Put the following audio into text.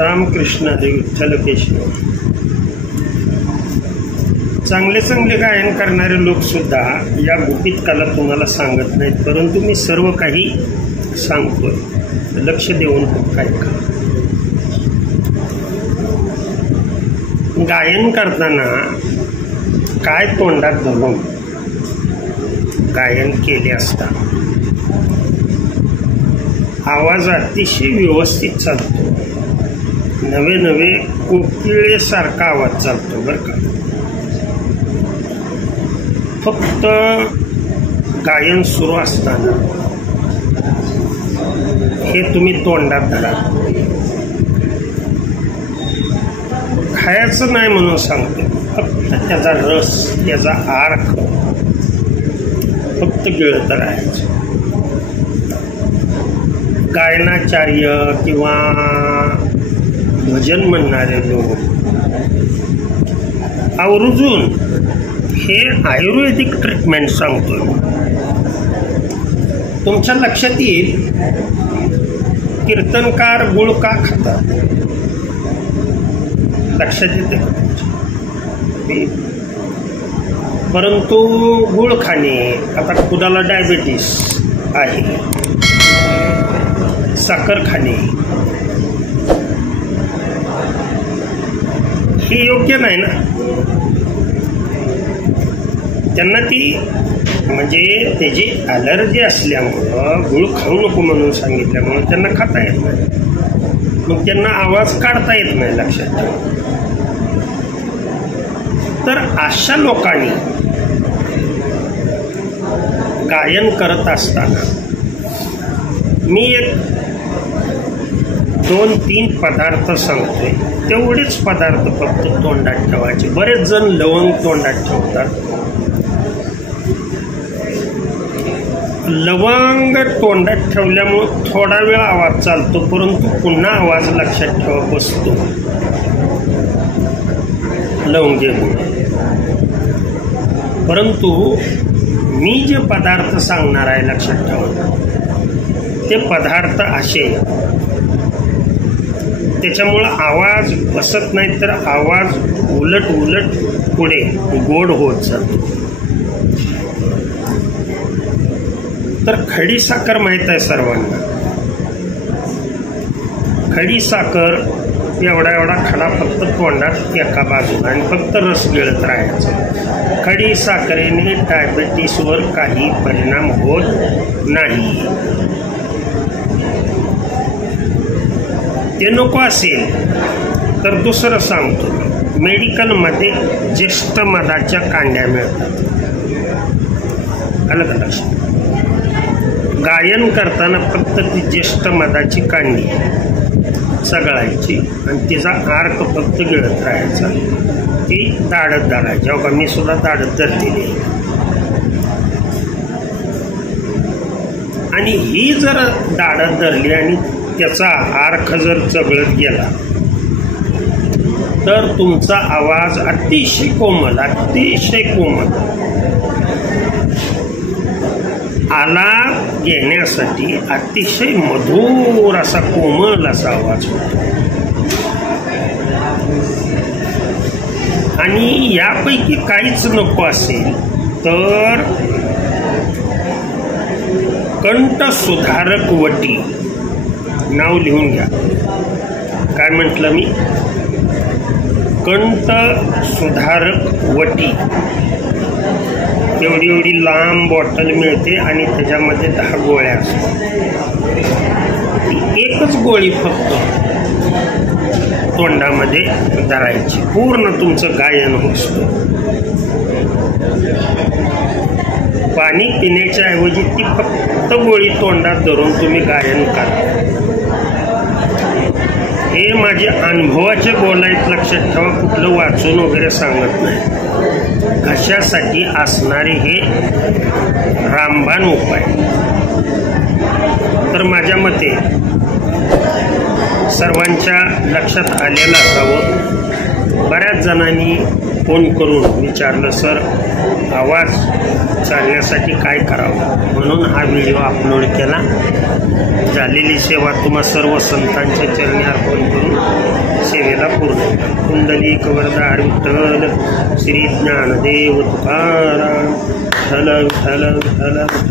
रामकृष्ण हरी विठ्ठल केशव. चांगले चांगले गायन करणारे लोक सुद्धा या गुपित कला तुम्हाला सांगत नाहीत, परंतु मी सर्व काही सांगतोय. लक्ष देऊन फक्त ऐका. गायन करताना काय तोंडात धरून गायन केले असता आवाज अतिशय व्यवस्थित चालतो. नवे नवे कोकिळेसारखा आवाज चालतो बरं का. फक्त गायन सुरू असताना हे तुम्ही तोंडात धरा. खायचं नाही म्हणून सांगतो, फक्त त्याचा रस, त्याचा अर्क फक्त गिळत राहायचं. गायनाचार्य किंवा भजन म्हणणारे लोक आवर्जून हे आयुर्वेदिक ट्रीटमेंट सांगतो. तुमच्या लक्षात येईल कीर्तनकार गुळ का खातात, लक्षात येते. परंतु गुळ खाणे, आता कुणाला डायबिटीस आहे, साखर खाणे हे योग्य नाही ना. त्यांना ती म्हणजे त्याची ॲलर्जी असल्यामुळं गुळ खाऊ नको म्हणून सांगितल्यामुळं त्यांना खाता येत नाही. मग त्यांना आवाज काढता येत नाही, लक्षात ठेवा. तर अशा लोकांनी गायन करत असताना मी एक 2-3 पदार्थ सांगतोय, तेवढेच पदार्थ फक्त तोंडात ठेवायचे. बरेच जण लवंग तोंडात ठेवतात. लवंग तोंडात ठेवल्यामुळं थोडा वेळ आवाज चालतो, परंतु पुन्हा आवाज लक्षात ठेवा बसतो लवंगेमुळे. परंतु मी जे पदार्थ सांगणार आहे लक्षात ठेवा, ते पदार्थ असे त्याच्यामुळं आवाज बसत नाही, तर आवाज उलट उलट पुढे गोड होत जातो. तर खडी साखर माहीत आहे सर्वांना. खडी साखर एवढा एवढा खडा फक्त तोंडात एका बाजूला आणि फक्त रस गिळत राहायचं. खडी साखरेने डायबिटीसवर काही परिणाम होत नाही. ते नको असेल तर दुसरं सांगतो. मेडिकलमध्ये ज्येष्ठ मधाच्या कांड्या मिळतात, आलं का लक्षात. गायन करताना फक्त ती ज्येष्ठ मधाची कांडी सगळायची आणि तिचा अर्क फक्त गिळत राहायचा. ती दाढत धरायची. अहो, मी सुद्धा दाढत धरलेली आहे. आणि ही जर दाढत धरली आणि त्याचा अर्क जर चगळत गेला तर तुमचा आवाज अतिशय कोमल, अतिशय कोमल आलाप घेण्यासाठी अतिशय मधुर असा कोमल असा आवाज होतो. आणि यापैकी काहीच नको असेल तर कंठ सुधारक वटी, नाव लिहून घ्या. काय म्हटलं मी? कंठ सुधारक वटी. एवढी एवढी लांब बॉटल मिळते आणि त्याच्यामध्ये 10 गोळ्या असतात. एकच गोळी फक्त तोंडामध्ये धरायची, पूर्ण तुमचं गायन होतं. पाणी पिण्याच्या ऐवजी ती फक्त गोळी तोंडात धरून तुम्ही गायन करा. हे माझे अनुभवाचे बोल आहेत, लक्षात ठेवा. कुठलं वाचून वगैरे सांगत नाही. घशासाठी असणारे हे रामबाण उपाय. तर माझ्या मते सर्वांच्या लक्षात आलेलं असावं. बऱ्याच जणांनी फोन करून विचारलं, सर आवाज चालण्यासाठी काय करावं, म्हणून हा व्हिडिओ अपलोड केला. झालेली सेवा तुम्हा सर्व संतांच्या चरणी अर्पण करून सेवेला पूर्ण. कुंडलिक वरदा विठ्ठल श्री ज्ञानदेव तुकाराम. विठ्ठल विठ्ठल विठ्ठल विठ्ठल.